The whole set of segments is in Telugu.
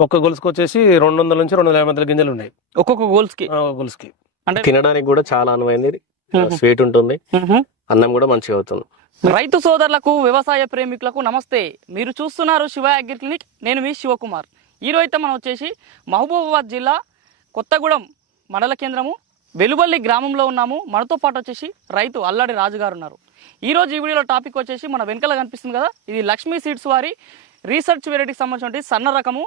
ఒక్క గొలుసుకు వచ్చేసి రెండు వందల నుంచి రెండు వందల యాభై వందల గింజలు ఉన్నాయి. ఒక్కొక్క గోల్స్కి ఆ, ఒక గొలుసుకి. అంటే తినడానికి కూడా చాలా అనువైంది. స్వీట్ ఉంటుంది. అన్నం కూడా మంచిగా అవుతుంది. రైతు సోదరులకు వ్యవసాయ ప్రేమికులకు నమస్తే. మీరు చూస్తున్నారు శివ అగ్రి క్లినిక్. నేను మీ శివకుమార్. ఈరోజు అయితే మనం వచ్చేసి మహబూబాబాద్ జిల్లా కొత్తగూడెం మండల కేంద్రము వెలువల్లి గ్రామంలో ఉన్నాము. మనతో పాటు వచ్చేసి రైతు అల్లాడి రాజు గారు ఉన్నారు. ఈ రోజు ఈ వీడియోలో టాపిక్ వచ్చేసి మన వెనకాల కనిపిస్తుంది కదా ఇది లక్ష్మీ సీడ్స్ వారి రీసెర్చ్ వెరైటీకి సంబంధించిన సన్న రకము.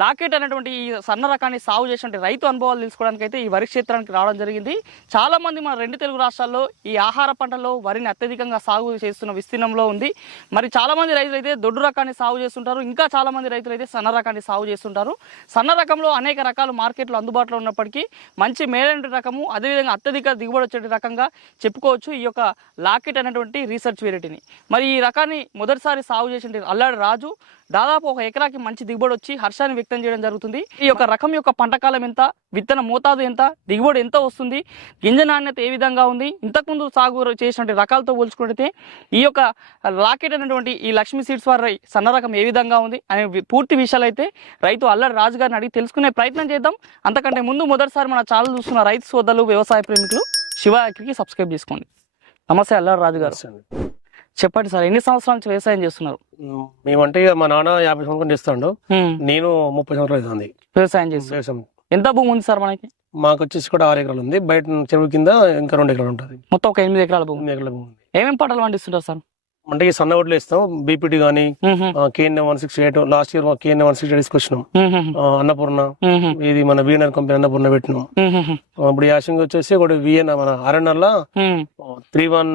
లాకెట్ అనేటువంటి ఈ సన్న రకాన్ని సాగు చేసినటువంటి రైతు అనుభవాలు తెలుసుకోవడానికి అయితే ఈ వరి క్షేత్రానికి రావడం జరిగింది. చాలా మంది మన రెండు తెలుగు రాష్ట్రాల్లో ఈ ఆహార పంటల్లో వరిని అత్యధికంగా సాగు చేస్తున్న విస్తీర్ణంలో ఉంది. మరి చాలా మంది రైతులు అయితే దొడ్డు రకాన్ని సాగు చేస్తుంటారు. ఇంకా చాలా మంది రైతులు అయితే సన్న రకాన్ని సాగు చేస్తుంటారు. సన్న రకంలో అనేక రకాలు మార్కెట్లో అందుబాటులో ఉన్నప్పటికీ మంచి మేలైన రకము అదేవిధంగా అత్యధిక దిగుబడి వచ్చే రకంగా చెప్పుకోవచ్చు ఈ యొక్క లాకెట్ అనేటువంటి రీసెర్చ్ వెరైటీని. మరి ఈ రకాన్ని మొదటిసారి సాగు చేసిన అల్లాడు రాజు. దాదాపు ఒక ఎకరాకి మంచి దిగుబడి వచ్చి హర్షాన్ని వ్యక్తం చేయడం జరుగుతుంది. ఈ యొక్క రకం యొక్క పంటకాలం ఎంత? విత్తన మోతాదు ఎంత? దిగుబడి ఎంత వస్తుంది? గింజ నాణ్యత ఏ విధంగా ఉంది? ఇంతకుముందు సాగు చేసినటువంటి రకాలతో పోల్చుకుంటే ఈ యొక్క రాకెట్ అనేటువంటి ఈ లక్ష్మీ సీడ్స్ వారి సన్న రకం ఏ విధంగా ఉంది అనే పూర్తి విషయాలు అయితే రైతు అల్లరి రాజు గారిని అడిగి తెలుసుకునే ప్రయత్నం చేద్దాం. అంతకంటే ముందు మొదటిసారి మన ఛానల్ చూస్తున్న రైతు సోదరులు వ్యవసాయ ప్రేమికులు శివ అగ్రికి సబ్స్క్రైబ్ చేసుకోండి. నమస్తే అల్లరి రాజు గారు చెప్పండి సార్ ఎన్ని సంవత్సరాల నుంచి వ్యవసాయం చేస్తున్నారు? మేమంటే ఇక మా నాన్న యాభై సంవత్సరం చేస్తాడు. నేను ముప్పై సంవత్సరాలు అవుతుంది. వ్యవసాయం వ్యవసాయం. ఎంత భూమి ఉంది సార్ మనకి? మాకు వచ్చేసి కూడా ఆరు ఎకరాలు ఉంది. బయట చెరువు కింద ఇంకా రెండు ఎకరాలు ఉంటుంది. మొత్తం ఒక ఎనిమిది ఎకరాల భూమి. ఎకరాల భూమి ఏమేమి పంటలు పండిస్తుంటారు సార్? అంటే ఈ సన్న వడ్లు వేస్తాం బీపీటీ కానీ KN one six eight last year KN one six eight తీసుకొచ్చినాం అన్నపూర్ణ ఇది మన విఎన్ఆర్ కంపెనీ అన్నపూర్ణ పెట్టినాం. ఇప్పుడు యాసింగ్ వచ్చేసి ఒకటి విఎన్ మన RNR law three one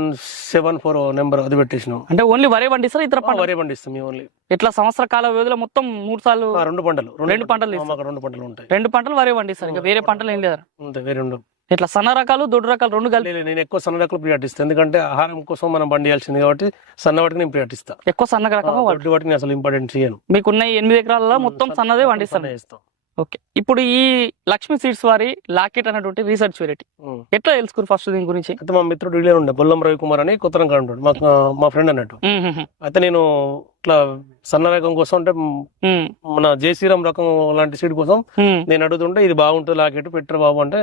seven four number అది పెట్టేసినాం. అంటే ఓన్లీ వరే పండిస్తారు ఇతర పంట? వరే పండిస్తాం మేము ఓన్లీ ఇట్లా సంవత్సర కాల వ్యవధిలో మొత్తం మూడు సార్లు రెండు పంటలు. రెండు పంటలు. రెండు పంటలు ఉంటాయి. రెండు పంటలు వరే పండిస్తారు. ఇంకా వేరే పంటలు ఏం లేదు వేరే ఉండవు. ఇట్లా సన్న రకాలు దొడ్డు రకాలు రెండు కలిపి నేను ఎక్కువ సన్న రకాలు ప్రియాటిస్తాను ఎందుకంటే ఆహారం కోసం మనం పండియాల్సింది కాబట్టి సన్న వాటికి నేను ప్రియాటిస్తా ఎక్కువ సన్న వాటికి నేను అసలు ఇంపార్టెంట్ చేయను మీకున్న ఎనిమిది ఎకరాలలో మొత్తం సన్నదే ఇస్తాం. ఓకే. ఇప్పుడు ఈ లక్ష్మీ సీడ్స్ వారి లాకెట్ అనేటువంటి రీసెర్చ్ వెరైటీ. ఎట్లా తెలుసుకురు ఫస్ట్ దీని గురించి? అయితే మా మిత్రుడు వీళ్ళే ఉండే బొల్లం రవి కుమార్ అని కొత్త రంగా ఉంటాడు. ఆ, మా ఫ్రెండ్ అన్నట్టు. అయితే నేను ఇట్లా సన్న రకం కోసం అంటే మ్, మన జయశ్రీరామ్ రకం లాంటి సీడ్ కోసం నేను అడుగుతుంటే ఇది బాగుంటుంది లాకెట్ పెట్టరు బాబు అంటే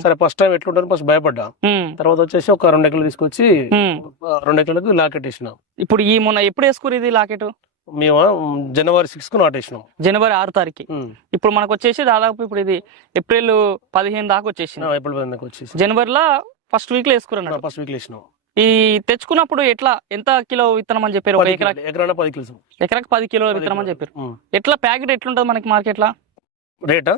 సరే ఫస్ట్ టైం ఎట్లుంటుంది ఫస్ట్ భయపడ్డా. తర్వాత వచ్చేసి ఒక రెండు ఎకరాలు తీసుకొచ్చి రెండు ఎకరాలకు లాకెట్ వేసినాం ఇప్పుడు ఈ మొన్న ఎప్పుడు వేసుకురు ఇది లాకెట్? మేము జనవరి సిక్స్కు నాటేసినాం జనవరి ఆరు తారీఖు. ఇప్పుడు మనకు వచ్చేసి దాదాపు ఇప్పుడు ఇది ఏప్రిల్ పదిహేను దాకా వచ్చేసింది. ఏప్రిల్ పదిహేనుకి వచ్చేసి జనవరిలో ఫస్ట్ వీక్లో వేసుకున్నాడు ఫస్ట్ వీక్ వేసినాం. ఈ తెచ్చుకున్నప్పుడు ఎట్లా ఎంత కిలో విత్తనం అని చెప్పారు? ఎకరా పది కిలోస్. ఎకరాకి పది కిలోల విత్తనం అని చెప్పారు. ఎట్లా ప్యాకెట్ ఎట్లుంటది మనకి మార్కెట్లా రేటా?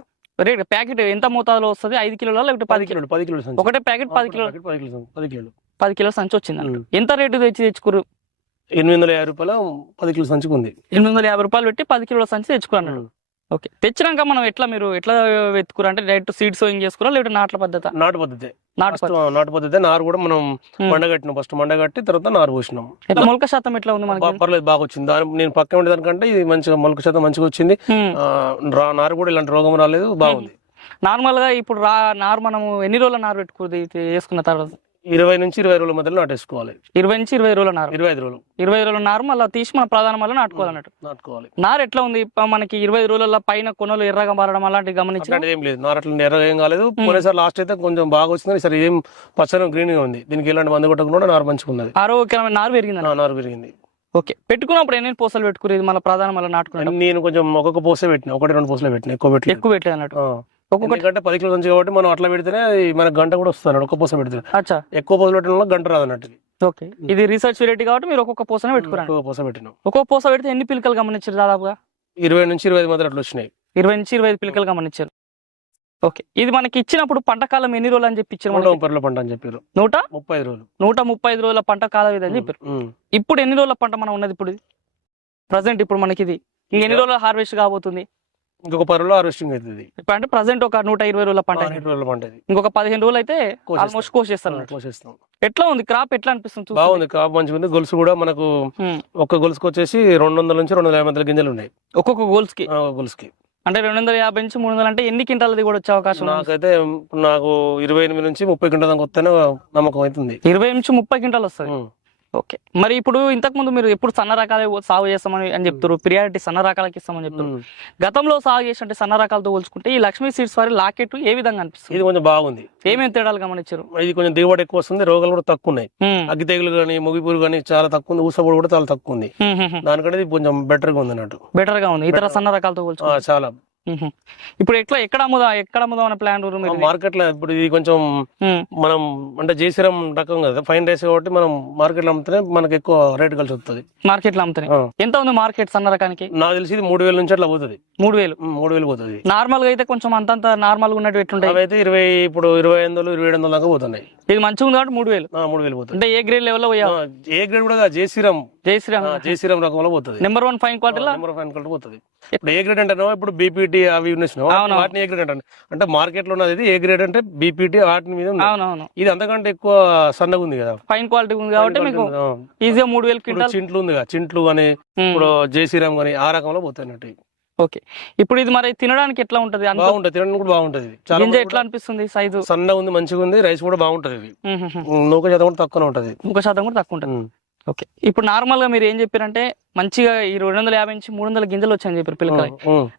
రేట్ ప్యాకెట్ ఎంత మోతాదులో వస్తుంది? ఐదు కిలోల లేకపోతే పది కిలో కిలోలు పది కిలోలు. ఒకటే ప్యాకెట్ పది కిలో పది కిలోలు పది కిలోలు. పది కిలో సంచి వచ్చింది. ఎంత రేటు తెచ్చి తెచ్చుకురు ఎనిమిది వందల యాభై రూపాయల పది కిలో సంచికి ఉంది ఎనిమిది వందల యాభై రూపాయలు పెట్టి పది కిలోల సంచి తెచ్చుకున్నాడు. ఓకే. తెచ్చినాక మనం ఎట్లా మీరు ఎట్లా వెతుకురు అంటే డైరెక్ట్ సీడ్ సోయింగ్ చేసుకురా లేకపోతే నాట్ల పద్ధత? నాటు పద్ధతి. నాటు నాటు పద్ధతి నారు కూడా మనం. మండగట్టినాం ఫస్ట్. మండగట్టి తర్వాత నారు పోసినాం. మొలక శాతం ఎట్లా ఉంది మనకి? పర్లేదు బాగా వచ్చింది. దాని నేను పక్కన ఉండేదానికంటే ఇది మంచిగా మొలక శాతం మంచిగా వచ్చింది. నారు కూడా ఇలాంటి రోగం రాలేదు బాగుంది. నార్మల్గా ఇప్పుడు రా నారు మనము ఎన్ని రోజుల నారు పెట్టుకుంది వేసుకున్న తర్వాత. ఇరవై నుంచి ఇరవై రోజుల మధ్యలో నాటేసుకోవాలి. ఇరవై నుంచి ఇరవై రోజుల నారు ఇరవై ఐదు రోజులు. ఇరవై రోజుల నారు మళ్ళీ తీసి మన ప్రధాన మళ్ళీ నాటుకోవాలన్నట్టు నాటుకోవాలి. నారు ఎట్లా ఉంది? మనకి ఇరవై రోజుల పైన కొనలు ఎర్రగా మారడం అలాంటివి అట్లాంటిది ఏం లేదు. నారు అట్లా ఎర్రగా ఏం కాలేదు. పోయినసారి లాస్ట్ అయితే కొంచెం బాగా వచ్చింది సరే ఏం పచ్చని గ్రీన్గా ఉంది. దీనికి ఎలాంటి మందు కొట్టకుండా నారు మంచిగా ఉన్నది. ఆరోగ్యకరమైన నారు పెరిగింది నారు పెరిగింది. ఓకే. పెట్టుకున్నప్పుడు ఎన్ని పూసలు పెట్టుకునేది మళ్ళీ ప్రధాన మళ్ళీ నాటుకున్నాడు నేను కొంచెం ఒక్కొక్క పోసే పెట్టిన. ఒకటి రెండు పోసలే పెట్టిన. ఎక్కువ పెట్టలేదు. ఎక్కువ పెట్టలేదు అన్నట్టు. ఒక్కొక్కటి ఎందుకంటే పది కిలో నుంచి కాబట్టి మనం అట్లా పెడితేనే అది మనకు గంట కూడా వస్తుంది ఒక్క పూస పెడితే అచ్చా. ఎక్కువ పూస పెట్టడం వల్ల గంట రాదు అన్నట్టు. ఓకే. ఇది రీసెర్చ్ వెరైటీ కాబట్టి మీరు ఒక్కొక్క పూసనే పెట్టుకురండి. ఎక్కువ పూస పెట్టినాం. ఒక్కొక్క పూస పెడితే ఎన్ని పిలకలు గమనించారు దాదాపుగా? ఇరవై నుంచి ఇరవై ఐదు అట్లా వచ్చినాయి. ఇరవై నుంచి ఇరవై ఐదు పిలకలు గమనించారు. ఓకే. ఇది మనకి ఇచ్చినప్పుడు పంట కాలం ఎన్ని రోజులు అని చెప్పి మనకి? ముప్పై పంట అని చెప్పారు. నూట? ముప్పై ఐదు రోజులు. నూట ముప్పై ఐదు రోజుల పంట కాలం ఇది అని చెప్పారు. ఇప్పుడు ఎన్ని రోజుల పంట మనం ఉన్నది ఇప్పుడు ప్రజెంట్ ఇప్పుడు మనకి ఇది. ఎన్ని రోజుల హార్వెస్ట్ కాబోతుంది? ఇంకొక పది రోజులు హార్వెస్టింగ్ అవుతుంది ఇప్పుడు అంటే ప్రజెంట్ ఒక నూట ఇరవై రోజుల పంట ఇరవై రోజుల పంట ఇది ఇంకొక పదిహేను రోజులు అయితే కోసేస్తాం. ఆల్మోస్ట్ అన్నట్టు. కోసేస్తాం ఎట్లా ఉంది క్రాప్ ఎట్లా అనిపిస్తుంది? బాగుంది కాపు మంచిగా ఉంది గొలుసు కూడా మనకు. ఒక్క గొలుసుకు వచ్చేసి రెండు వందల నుంచి రెండు వందల యాభై వందల గింజలు ఉన్నాయి ఒక్కొక్క గోల్స్కి ఆ, ఒక గొలుసుకి అంటే రెండు వందల యాభై నుంచి మూడు వందలు అంటే ఎన్ని క్వింటాలది కూడా వచ్చే అవకాశం? నాకైతే నాకు ఇరవై ఎనిమిది నుంచి ముప్పై గంటల దాకా వస్తేనే నమ్మకం అవుతుంది ఇరవై నుంచి ముప్పై క్వింటాలు వస్తుంది ఉమ్. ఓకే. మరి ఇప్పుడు ఇంతకు ముందు మీరు ఎప్పుడు సన్న రకాలే సాగు చేస్తామని అని చెప్తారు ప్రియారిటీ సన్న రకాలకి ఇస్తామని చెప్తారు. గతంలో సాగు చేసినట్టే సన్న రకాలతో పోల్చుకుంటే ఈ లక్ష్మీ సీడ్స్ వారి లాకెట్ ఏ విధంగా అనిపిస్తుంది? ఇది కొంచెం బాగుంది. ఏమేమి తేడాలు గమనించారు? ఇది కొంచెం దిగుబడి ఎక్కువ వస్తుంది రోగాలు కూడా తక్కువ ఉన్నాయి. అగ్గి తెగులు కానీ ముగిపూరు కానీ చాలా తక్కువ ఉంది ఊసపొడి కూడా చాలా తక్కువ ఉంది. దానికంటే ఇది కొంచెం బెటర్గా ఉంది అన్నట్టు. బెటర్గా ఉంది. ఇతర. సన్న రకాలతో పోల్చుకుంటే. చాలా. ఇప్పుడు ఎట్లా ఎక్కడ అమ్ముదాం ఎక్కడ అమ్ముదాం అనే ప్లాన్ మీరు మార్కెట్లో ఇప్పుడు ఇది కొంచెం మనం అంటే జేసీరం రకం కదా ఫైన్ రైస్ కాబట్టి మనం మార్కెట్లో అమ్మితేనే మనకి ఎక్కువ రేట్ కలిసి వస్తుంది మార్కెట్లో అమ్ముతాయి. ఎంత ఉంది మార్కెట్ సన్న రకానికి? నాకు తెలిసి ఇది మూడు వేల నుంచి అట్లా పోతుంది. మూడు వేలు? మూడు వేలు పోతుంది. నార్మల్గా అయితే కొంచెం అంతంత నార్మల్గా ఉన్నట్టు ఎట్లుంటాయి? అయితే ఇరవై ఇప్పుడు ఇరవై ఐదు వందలు ఇరవై ఏడు వందల దాకా పోతున్నాయి. ఇది మంచిగా ఉంది కాబట్టి మూడు వేలు? మూడు వేలు పోతుంది. అంటే ఏ గ్రేడ్ లెవెల్లో ఏ గ్రేడ్ కూడా కాదు, జేసీరం జై శ్రీరామ్ ఆ, జేసీరం రకంలో పోతుంది. Number one fine quarter number fine పోతుంది. ఇప్పుడు ఏ గ్రేడ్ అంటే ఇప్పుడు బీపీటీ అవి ఉన్నాయి. వాటిని ఏ గ్రేడ్ అంటే అంటే మార్కెట్లో ఉన్నది ఏ గ్రేడ్ అంటే బీపీటీ వాటి మీద ఉంది అవునవును. ఇది అంతకంటే ఎక్కువ సన్నగా ఉంది కదా? ఫైన్ క్వాలిటీ ఉంది కాబట్టి మీకు. ఈజీగా మూడు వేలు క్వింటాల్ చింట్లు ఉంది కదా? చింట్లు అని ఇప్పుడు జయశ్రీరామ్ కానీ ఆ రకంలో పోతాయి. ఓకే. ఇప్పుడు ఇది మరి తినడానికి ఎట్లా ఉంటది? బాగుంటది. తినడానికి కూడా బాగుంటది. గింజ ఎట్లా అనిపిస్తుంది సైజు? సన్నగా ఉంది మంచిగా ఉంది రైస్ కూడా బాగుంటది ఇది నూక శాతం కూడా తక్కువ ఉంటది. ఒక శాతం కూడా తక్కువ ఉంటుంది. ఓకే ఇప్పుడు నార్మల్గా మీరు ఏం చెప్పారంటే మంచిగా ఈ రెండు వందల యాభై నుంచి మూడు వందల గింజలు వచ్చాయని చెప్పారు పిల్లకాయ.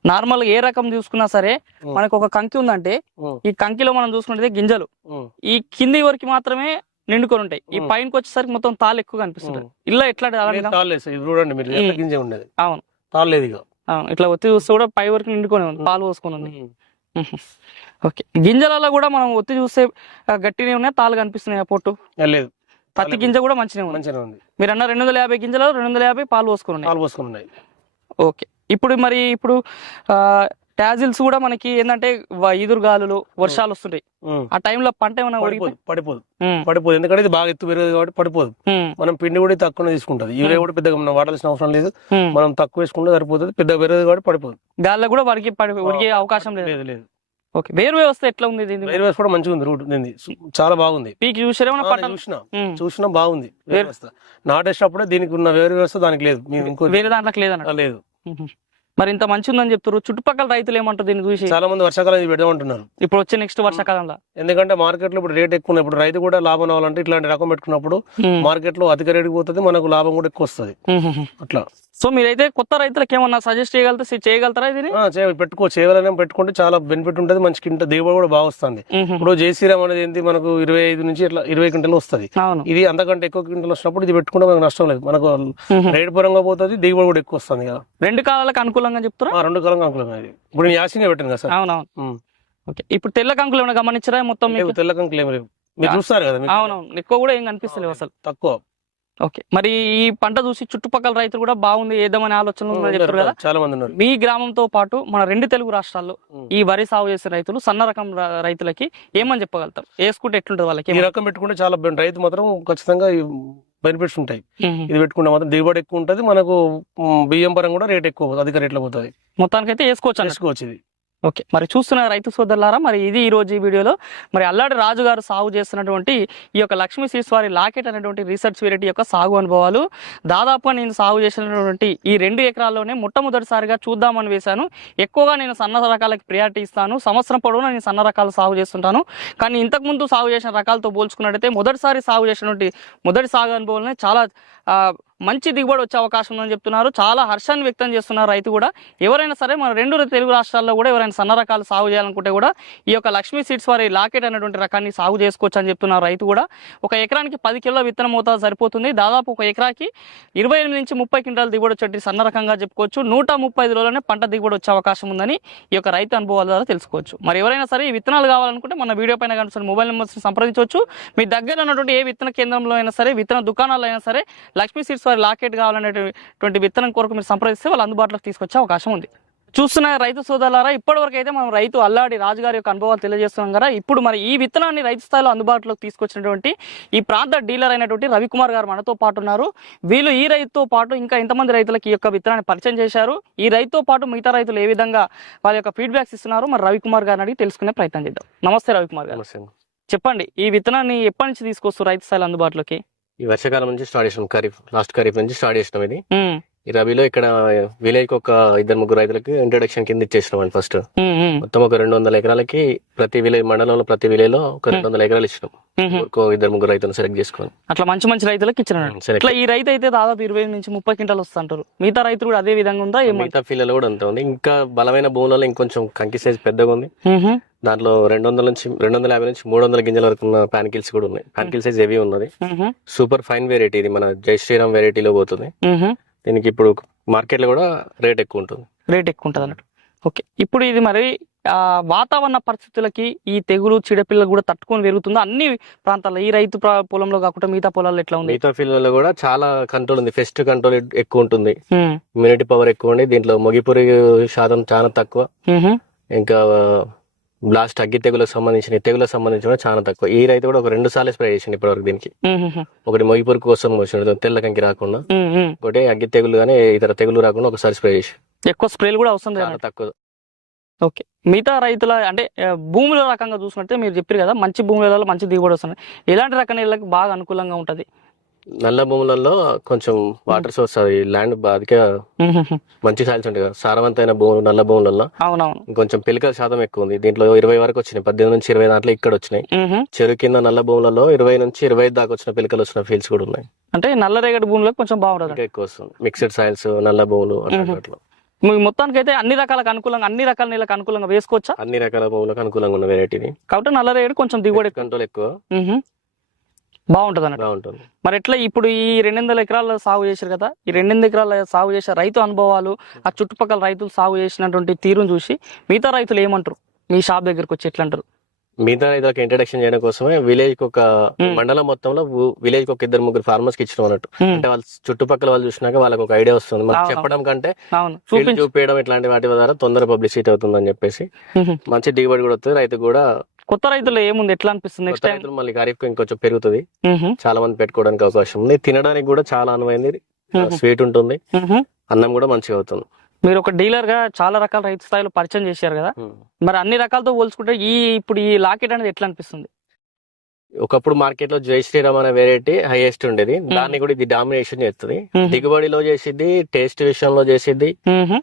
నార్మల్ ఏ రకం చూసుకున్నా సరే. మనకు ఒక కంకి ఉందంటే. ఈ కంకిలో మనం చూసుకుంటే గింజలు. ఈ కింది వరకు మాత్రమే నిండుకొని ఉంటాయి ఈ. పైనకి వచ్చేసరికి మొత్తం తాళ్ళు ఎక్కువ కనిపిస్తుంటది ఉమ్. ఇలా ఎట్లా చూడండి మీరు. గింజ ఉండేది అవును తాళ్ళు లేదు ఇక అవును ఇట్లా ఒత్తి చూస్తే కూడా పై వరకు నిండుకొని ఉంది. పాలు పోసుకొని ఉంది. ఓకే గింజలలో కూడా మనం ఒత్తి చూస్తే గట్టినే ఉన్నాయి తాళ్ళు కనిపిస్తున్నాయి ఆ పొట్టు లేదు పత్తి గింజ కూడా మంచిగా ఉంది. మంచిగా ఉంది. మీరు అన్న రెండు వందల యాభై గింజలు రెండు వందల యాభై పాలు పోసుకుని ఉన్నాయి. పాలు పోసుకుని ఉన్నాయి. ఓకే. ఇప్పుడు మరి ఇప్పుడు టాజిల్స్ కూడా మనకి ఏంటంటే వ- ఈదురుగాలులు వర్షాలు వస్తుంటాయి. ఆ టైంలో పంట ఏమైనా పడిపోదు పడిపోదు. పడిపోదు. ఎందుకంటే ఇది బాగా ఎత్తు పెరగదు కాబట్టి పడిపోదు. మనం పిండి కూడా తక్కువ తీసుకుంటది. యూరియా కూడా పెద్దగా మనం వాడాల్సిన అవసరం లేదు. మనం తక్కువ వేసుకుంటే సరిపోతుంది. పెద్దగా పెరగదు కాబట్టి పడిపోదు. గాల్లో కూడా వరికి పడి ఉడికే అవకాశం లేదు లేదు. ఓకే. వేరు వ్యవస్థ ఎట్లా ఉంది దీని వేరు వేసి కూడా మంచిగా ఉంది రూట్ దీన్ని చాలా బాగుంది. పీకి చూసారేమో ఆ, పంట? నేను చూసిన. చూసినా బాగుంది వేరు వ్యవస్థ. నాటేసినప్పుడే దీనికి ఉన్న వేరు వ్యవస్థ దానికి లేదు. మేము ఇంకో వేరే దాంట్లోకి లేదన్నట్టు ఆ, లేదు. మరి ఇంత మంచి ఉందని చెప్తారు చుట్టుపక్కల రైతులు ఏమంటారు దీన్ని చూసి? చాలా మంది వర్షాకాలం ఇది పెడదామంటున్నారు. ఇప్పుడు వచ్చే నెక్స్ట్ వర్షాకాలంలో. ఎందుకంటే మార్కెట్లో ఇప్పుడు రేట్ ఎక్కువ. ఇప్పుడు రైతు కూడా లాభం రావాలంటే ఇట్లాంటి రకం పెట్టుకున్నప్పుడు మార్కెట్లో అధిక రేటుకి పోతుంది మనకు లాభం కూడా ఎక్కువ వస్తుంది. అట్లా. సో మీరైతే కొత్త రైతులకు ఏమన్నా సజెస్ట్ చేయగలుగుతా చేయగలుగుతారా ఇది ఆ, చే- పెట్టుకో చేయగలనే పెట్టుకుంటే చాలా బెనిఫిట్ ఉంటుంది. మంచి కింట దిగుబడి కూడా బాగా వస్తుంది. ఇప్పుడు జేసీరామ్ అనేది ఏంటి మనకు ఇరవై ఐదు నుంచి ఇట్లా ఇరవై క్వింటలు వస్తుంది. ఇది అంతకంటే ఎక్కువ క్వింటల్ వచ్చినప్పుడు ఇది పెట్టుకుంటే మనకు నష్టం లేదు. మనకు. రేటు పరంగా పోతుంది దిగుబడి కూడా ఎక్కువ వస్తుంది కదా. రెండు కాలాలకు అనుకూలంగా చెప్తారా ఆ, రెండు కాలం అనుకూలంగా ఇది. ఇప్పుడు నేను యాసింగా పెట్టాను కదా సార్. అవునవును. ఓకే. ఇప్పుడు తెల్ల కంకులు ఏమైనా గమనించరా? మొత్తం తెల్ల కంకులు ఏమి లేవు. మీరు. చూస్తారు కదా. అవునవును. ఎక్కువ కూడా ఏం కనిపిస్తలేవు అసలు. తక్కువ. ఓకే. మరి ఈ పంట చూసి చుట్టుపక్కల రైతులు కూడా బాగుంది ఏదమనే ఆలోచన చెప్తారు కదా? చాలా మంది ఉన్నారు. మీ గ్రామంతో పాటు మన రెండు తెలుగు రాష్ట్రాల్లో. ఈ వరి సాగు చేసే రైతులు సన్న రకం రైతులకి ఏమని చెప్పగలుగుతారు? వేసుకుంటే ఎట్లుంటది వాళ్ళకి ఈ రకం పెట్టుకుంటే చాలా రైతు మాత్రం ఖచ్చితంగా బెనిఫిట్స్ ఉంటాయి. ఇది పెట్టుకుంటే మాత్రం దిగుబడి ఎక్కువ ఉంటుంది మనకు బియ్యం పరంగా కూడా రేట్ ఎక్కువ అధిక రేట్లో పోతుంది. మొత్తానికైతే వేసుకోవచ్చు. చేసుకోవచ్చు ఇది. ఓకే. మరి చూస్తున్న రైతు సోదరులారా మరి ఇది ఈ రోజు ఈ వీడియోలో మరి అల్లాడి రాజు గారు సాగు చేస్తున్నటువంటి ఈ యొక్క లక్ష్మీ సీడ్స్ వారి లాకెట్ అనేటువంటి రీసెర్చ్ వెరైటీ యొక్క సాగు అనుభవాలు. దాదాపుగా నేను సాగు చేసినటువంటి ఈ రెండు ఎకరాల్లోనే మొట్టమొదటిసారిగా చూద్దామని వేశాను. ఎక్కువగా నేను సన్న రకాలకి ప్రియారిటీ ఇస్తాను. సంవత్సరం పొడవునా నేను సన్న రకాలు సాగు చేస్తుంటాను. కానీ ఇంతకుముందు సాగు చేసిన రకాలతో పోల్చుకున్నట్టయితే మొదటిసారి సాగు చేసినటువంటి మొదటి సాగు అనుభవాలనే చాలా మంచి దిగుబడి వచ్చే అవకాశం ఉందని చెప్తున్నారు. చాలా హర్షాన్ని వ్యక్తం చేస్తున్నారు రైతు కూడా. ఎవరైనా సరే మన రెండు తెలుగు రాష్ట్రాల్లో కూడా ఎవరైనా సన్న రకాలు సాగు చేయాలనుకుంటే కూడా ఈ యొక్క లక్ష్మీ సీడ్స్ వారి లాకెట్ అనేటువంటి రకాన్ని సాగు చేసుకోవచ్చు అని చెప్తున్నారు రైతు కూడా. ఒక ఎకరానికి పది కిలోల విత్తనం మోతాదు సరిపోతుంది. దాదాపు ఒక ఎకరాకి ఇరవై ఎనిమిది నుంచి ముప్పై క్వింటాల దిగుబడి వచ్చేటి సన్న రకంగా చెప్పుకోవచ్చు. నూట ముప్పై ఐదులోనే పంట దిగుబడి వచ్చే అవకాశం ఉందని ఈ యొక్క రైతు అనుభవాల ద్వారా తెలుసుకోవచ్చు. మరి ఎవరైనా సరే ఈ విత్తనాలు కావాలనుకుంటే మన వీడియో పైన కనిపిస్తున్న మొబైల్ నెంబర్స్ సంప్రదించవచ్చు. మీ దగ్గర ఉన్నటువంటి ఏ విత్తన కేంద్రంలో అయినా సరే విత్తన దుకాణాల్లో అయినా సరే లక్ష్మీ సీడ్స్ వారి లాకెట్ కావాలనేటువంటి విత్తనం కొరకు మీరు సంప్రదిస్తే వాళ్ళు అందుబాటులోకి తీసుకొచ్చే అవకాశం ఉంది. చూస్తున్న రైతు సోదరులారా ఇప్పటివరకు అయితే మనం రైతు అల్లాడి రాజుగారి యొక్క అనుభవాలు తెలియజేస్తున్నాం కదా. ఇప్పుడు మరి ఈ విత్తనాన్ని రైతు స్థాయిలో అందుబాటులోకి తీసుకొచ్చినటువంటి ఈ ప్రాంత డీలర్ అయినటువంటి రవికుమార్ గారు మనతో పాటు ఉన్నారు. వీళ్ళు ఈ రైతుతో పాటు ఇంకా ఎంతమంది రైతులకు ఈ యొక్క విత్తనాన్ని పరిచయం చేశారు. ఈ రైతుతో పాటు మిగతా రైతులు ఏ విధంగా వాళ్ళ యొక్క ఫీడ్బ్యాక్స్ ఇస్తున్నారు మరి రవికుమార్ గారిని అడిగి తెలుసుకునే ప్రయత్నం చేద్దాం. నమస్తే రవికుమార్ గారు. చెప్పండి ఈ విత్తనాన్ని ఎప్పటి నుంచి తీసుకొస్తారు రైతు స్థాయిలో అందుబాటులోకి? ఈ వర్షాకాలం నుంచి స్టార్ట్ చేసినాం ఖరీఫ్ లాస్ట్ ఖరీఫ్ నుంచి స్టార్ట్ చేసినాం ఇది. ఈ రబీలో ఇక్కడ విలేజ్ ఒక ఇద్దరు ముగ్గురు రైతులకి ఇంట్రొడక్షన్ కింద ఇచ్చేసినాం ఫస్ట్ మొత్తం ఒక రెండు వందల ఎకరాలకి ప్రతి విలేజ్ మండలంలో ప్రతి విలేజ్లో ఒక రెండు వందల ఎకరాలు ఇచ్చినాం. ఇద్దరు ముగ్గురు రైతులను సెలెక్ట్ చేసుకొని. అట్లా మంచి మంచి రైతులకు సెలెక్ట్ ఇట్లా ఈ రైతు అయితే దాదాపు ఇరవై నుంచి ముప్పై క్వింటాలు వస్తుంటారు. మిగతా రైతులు కూడా అదే విధంగా ఉందా మిగతా ఫీల్డ్లో కూడా అంత ఉంది. ఇంకా బలమైన భూములలో ఇంకొంచెం కంకి సైజ్ పెద్దగా ఉంది. దాంట్లో రెండు వందల నుంచి రెండు వందల యాభై నుంచి మూడు వందల గింజల వరకు ఉన్న ప్యాన్కిల్స్ కూడా ఉన్నాయి. ప్యాన్కిల్ సైజ్ హెవీ ఉన్నది. సూపర్ ఫైన్ వెరైటీ ఇది మన జై శ్రీరామ్ వెరైటీలో పోతుంది. దీనికి ఇప్పుడు మార్కెట్లో కూడా రేట్ ఎక్కువ ఉంటుంది. రేట్ ఎక్కువ ఉంటుంది అన్నట్టు. ఓకే. ఇప్పుడు ఇది మరి వాతావరణ పరిస్థితులకి ఈ తెగులు చీడపిల్లలు కూడా తట్టుకొని పెరుగుతుందో? అన్ని ప్రాంతాల్లో ఈ రైతు పొలంలో కాకుండా మిగతా పొలాల్లో ఎట్లా ఉంది? మిగతా ఫీల్డ్లలో కూడా చాలా కంట్రోల్ ఉంది. ఫెస్ట్ కంట్రోల్ ఎక్కువ ఉంటుంది. ఇమ్యూనిటీ పవర్ ఎక్కువ ఉంది. దీంట్లో మొగిపురి శాతం చాలా తక్కువ. ఇంకా బ్లాస్ట్ అగ్గి తెగులకు సంబంధించిన తెగులకు సంబంధించిన కూడా చాలా తక్కువ. ఈ రైతు కూడా ఒక రెండు సార్లు స్ప్రే చేసింది ఇప్పటివరకు దీనికి. ఒకటి మొగిపురి కోసం వచ్చిండు తెల్ల కంకి రాకుండా. ఒకటి అగ్గి తెగులు కానీ ఇతర తెగులు రాకుండా ఒకసారి స్ప్రే చేసి. ఎక్కువ స్ప్రేలు కూడా అవసరం లేదు చాలా తక్కువ. ఓకే. మిగతా రైతుల అంటే భూముల రకంగా చూసుకుంటే మీరు చెప్పారు కదా మంచి భూములలో మంచి దిగుబడి వస్తుంది. ఎలాంటి రకం నేలలకు బాగా అనుకూలంగా ఉంటది? నల్ల భూములలో కొంచెం వాటర్ సోర్స్ అది ల్యాండ్ బాగా మంచి సాయిల్స్ ఉంటాయి కదా. సారవంతమైన భూములు నల్ల భూములలో అవునవును. కొంచెం పిలకల శాతం ఎక్కువ ఉంది. దీంట్లో ఇరవై వరకు వచ్చినాయి. పద్దెనిమిది నుంచి ఇరవై దాంట్లో ఇక్కడ వచ్చినాయి. చెరువు కింద నల్ల భూములలో ఇరవై నుంచి ఇరవై దాకా వచ్చిన పిలకలు వచ్చిన ఫీల్డ్స్ కూడా ఉన్నాయి. అంటే నల్లరేగడి భూములకు కొంచెం బాగుంటుంది ఎక్కువ వస్తుంది. మిక్స్డ్ సాయిల్స్ నల్ల భూములు అట్లా మొత్తానికి అయితే అన్ని రకాలకు అనుకూలంగా అన్ని రకాల నీళ్ళకి అనుకూలంగా వేసుకోవచ్చా? అన్ని రకాల భూములకు అనుకూలంగా ఉన్న వెరైటీని కాబట్టి నల్లరేగడి కొంచెం దిగుబడి ఎక్కువ. కంట్రోల్ ఎక్కువ. బాగుంటుంది అన్నట్టు బాగుంటుంది. మరి ఎట్లా ఇప్పుడు ఈ రెండు ఎకరాల సాగు చేశారు కదా ఈ రెండు ఎకరాల సాగు చేసే రైతు అనుభవాలు ఆ చుట్టుపక్కల రైతులు సాగు చేసినటువంటి తీరును చూసి మిగతా రైతులు ఏమంటారు? మీ షాప్ దగ్గరకు వచ్చి ఎట్లా అంటారు మిగతా రైతులకు ఇంట్రడక్షన్ చేయడం కోసమే విలేజ్ ఒక మ్మ్. మండలం మొత్తంలో విలేజ్ ఒక ఇద్దరు ముగ్గురు ఫార్మర్స్కి ఇచ్చిన అన్నట్టు. మ్మ్. అంటే వాళ్ళ చుట్టుపక్కల వాళ్ళు చూసినాక వాళ్ళకి ఒక ఐడియా వస్తుంది. అవును. చెప్పడం కంటే చూపించడం ఇట్లాంటి వాటి ద్వారా తొందర పబ్లిసిటీ అవుతుందని చెప్పేసి మ్హూ. మంచి దిగుబడి కూడా వస్తుంది. రైతు కూడా కొత్త రైతులు ఏముంది? ఎట్లా అనిపిస్తుంది నెక్స్ట్ టైం రైతులు మళ్ళీ ఖరీఫ్ ఇంకొంచెం పెరుగుతుంది. చాలా మంది పెట్టుకోవడానికి అవకాశం ఉంది. తినడానికి కూడా చాలా అనువైంది. స్వీట్ ఉంటుంది. అన్నం కూడా మంచిగా అవుతుంది. మీరు ఒక డీలర్గా చాలా రకాల రైతు స్థాయిలో పరిచయం చేశారు కదా? మరి అన్ని రకాలతో పోల్చుకుంటే ఈ ఇప్పుడు ఈ లాకెట్ అనేది ఎట్లా అనిపిస్తుంది? ఒకప్పుడు మార్కెట్లో జై శ్రీరామ్ అనే వెరైటీ హైయెస్ట్ ఉండేది. దాన్ని కూడా ఇది డామినేషన్ చేస్తుంది. దిగుబడిలో చేసిద్ది టేస్ట్ విషయంలో చేసిద్ది మ్హూ.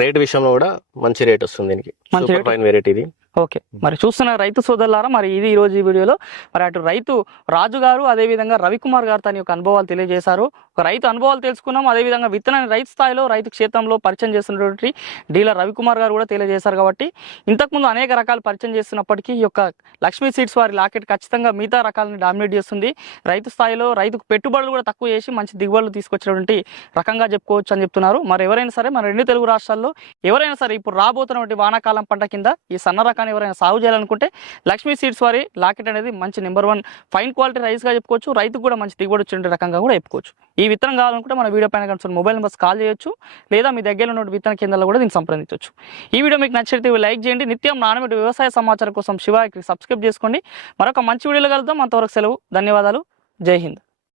రేట్ విషయంలో కూడా మంచి రేట్ వస్తుంది దీనికి. సూపర్? ఫైన్ వెరైటీ ఇది. ఓకే. మరి చూస్తున్న రైతు సోదరులారా మరి ఇది ఈ రోజు ఈ వీడియోలో. మరి అటు రైతు రాజు గారు అదేవిధంగా రవికుమార్ గారు తన యొక్క అనుభవాలు తెలియజేశారు. ఒక రైతు అనుభవాలు తెలుసుకున్నాం అదేవిధంగా విత్తనాన్ని రైతు స్థాయిలో రైతు క్షేత్రంలో పరిచయం చేస్తున్నటువంటి డీలర్ రవికుమార్ గారు కూడా తెలియజేశారు కాబట్టి ఇంతకుముందు అనేక రకాలు పరిచయం చేస్తున్నప్పటికీ ఈ యొక్క లక్ష్మీ సీడ్స్ వారి లాకెట్ ఖచ్చితంగా మిగతా రకాలను డామినేట్ చేస్తుంది. రైతు స్థాయిలో రైతుకు పెట్టుబడులు కూడా తక్కువ చేసి మంచి దిగుబడులు తీసుకొచ్చినటువంటి రకంగా చెప్పుకోవచ్చు అని చెప్తున్నారు. మరి ఎవరైనా సరే మన రెండు తెలుగు రాష్ట్రాల్లో ఎవరైనా సరే ఇప్పుడు రాబోతున్నటువంటి వానాకాలం పంట కింద ఈ సన్న రకాన్ని ఎవరైనా సాగు చేయాలనుకుంటే లక్ష్మీ సీడ్స్ వారి లాకెట్ అనేది మంచి నెంబర్ వన్ ఫైన్ క్వాలిటీ రైస్గా చెప్పుకోవచ్చు. రైతుకు కూడా మంచి దిగుబడి వచ్చే రకంగా కూడా చెప్పుకోవచ్చు. ఈ విత్తనం కావాలనుకుంటే మన వీడియో పైన కనుక మొబైల్ నెంబర్స్ కాల్ చేయొచ్చు. లేదా మీ దగ్గర ఉన్న విత్తన కేంద్రాల్లో కూడా దీన్ని సంప్రదించవచ్చు. ఈ వీడియో మీకు నచ్చితే లైక్ చేయండి. నిత్యం నాణ్యమైన వ్యవసాయ సమాచారం కోసం శివాకి సబ్స్క్రైబ్ చేసుకోండి మరొక మంచి వీడియోలో కలుద్దాం. అంతవరకు సెలవు. ధన్యవాదాలు. జై హింద్.